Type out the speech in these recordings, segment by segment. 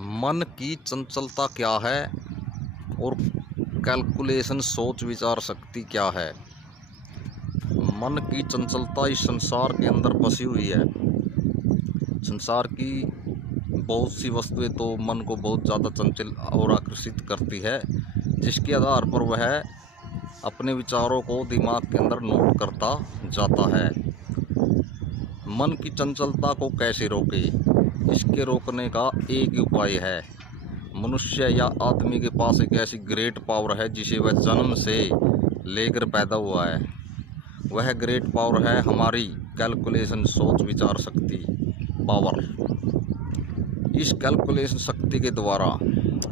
मन की चंचलता क्या है और कैलकुलेशन सोच विचार शक्ति क्या है। मन की चंचलता इस संसार के अंदर बसी हुई है। संसार की बहुत सी वस्तुएं तो मन को बहुत ज़्यादा चंचल और आकर्षित करती है, जिसके आधार पर वह अपने विचारों को दिमाग के अंदर नोट करता जाता है। मन की चंचलता को कैसे रोके? इसके रोकने का एक ही उपाय है। मनुष्य या आदमी के पास एक ऐसी ग्रेट पावर है जिसे वह जन्म से लेकर पैदा हुआ है। वह ग्रेट पावर है हमारी कैलकुलेशन सोच विचार शक्ति पावर। इस कैलकुलेशन शक्ति के द्वारा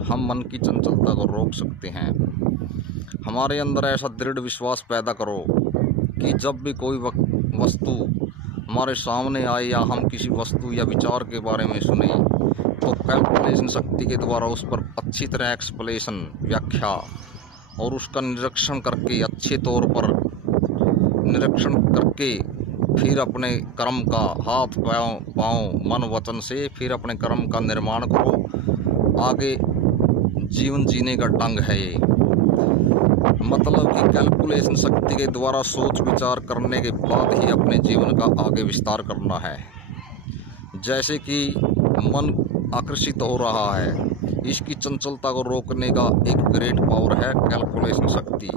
हम मन की चंचलता को रोक सकते हैं। हमारे अंदर ऐसा दृढ़ विश्वास पैदा करो कि जब भी कोई वस्तु हमारे सामने आए या हम किसी वस्तु या विचार के बारे में सुने तो कैलकुलेशन शक्ति के द्वारा उस पर अच्छी तरह एक्सप्लेनेशन व्याख्या और उसका निरीक्षण करके अच्छे तौर पर निरीक्षण करके फिर अपने कर्म का हाथ पाँव मन वचन से फिर अपने कर्म का निर्माण करो। आगे जीवन जीने का ढंग है ये। मतलब कि कैलकुलेशन शक्ति के द्वारा सोच विचार करने के बाद ही अपने जीवन का आगे विस्तार करना है। जैसे कि मन आकर्षित हो रहा है, इसकी चंचलता को रोकने का एक ग्रेट पावर है कैलकुलेशन शक्ति।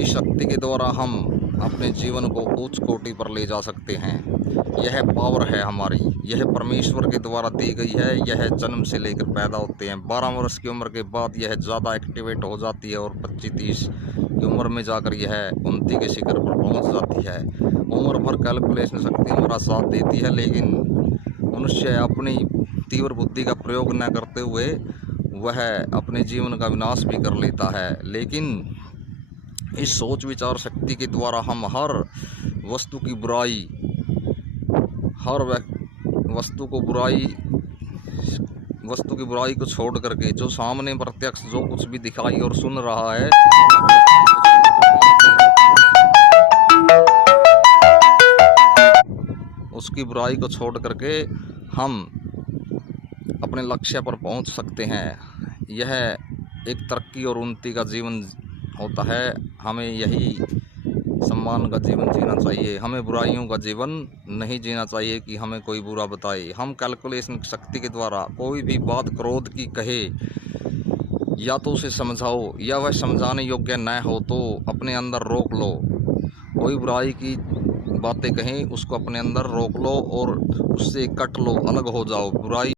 इस शक्ति के द्वारा हम अपने जीवन को उच्च कोटि पर ले जा सकते हैं। यह पावर है हमारी, यह परमेश्वर के द्वारा दी गई है। यह जन्म से लेकर पैदा होते हैं 12 वर्ष की उम्र के बाद यह ज़्यादा एक्टिवेट हो जाती है और 25-30 की उम्र में जाकर यह उन्नति के शिखर पर पहुंच जाती है। उम्र भर कैलकुलेशन शक्ति हमारा साथ देती है, लेकिन मनुष्य अपनी तीव्र बुद्धि का प्रयोग न करते हुए वह अपने जीवन का विनाश भी कर लेता है। लेकिन इस सोच विचार शक्ति के द्वारा हम हर वस्तु की बुराई, हर वस्तु की बुराई को छोड़ करके जो सामने प्रत्यक्ष जो कुछ भी दिखाई और सुन रहा है उसकी बुराई को छोड़ करके हम अपने लक्ष्य पर पहुंच सकते हैं। यह एक तरक्की और उन्नति का जीवन होता है। हमें यही सम्मान का जीवन जीना चाहिए। हमें बुराइयों का जीवन नहीं जीना चाहिए कि हमें कोई बुरा बताए। हम कैलकुलेशन शक्ति के द्वारा कोई भी बात क्रोध की कहे या तो उसे समझाओ, या वह समझाने योग्य न हो तो अपने अंदर रोक लो। कोई बुराई की बातें कहें उसको अपने अंदर रोक लो और उससे कट लो, अलग हो जाओ। बुराई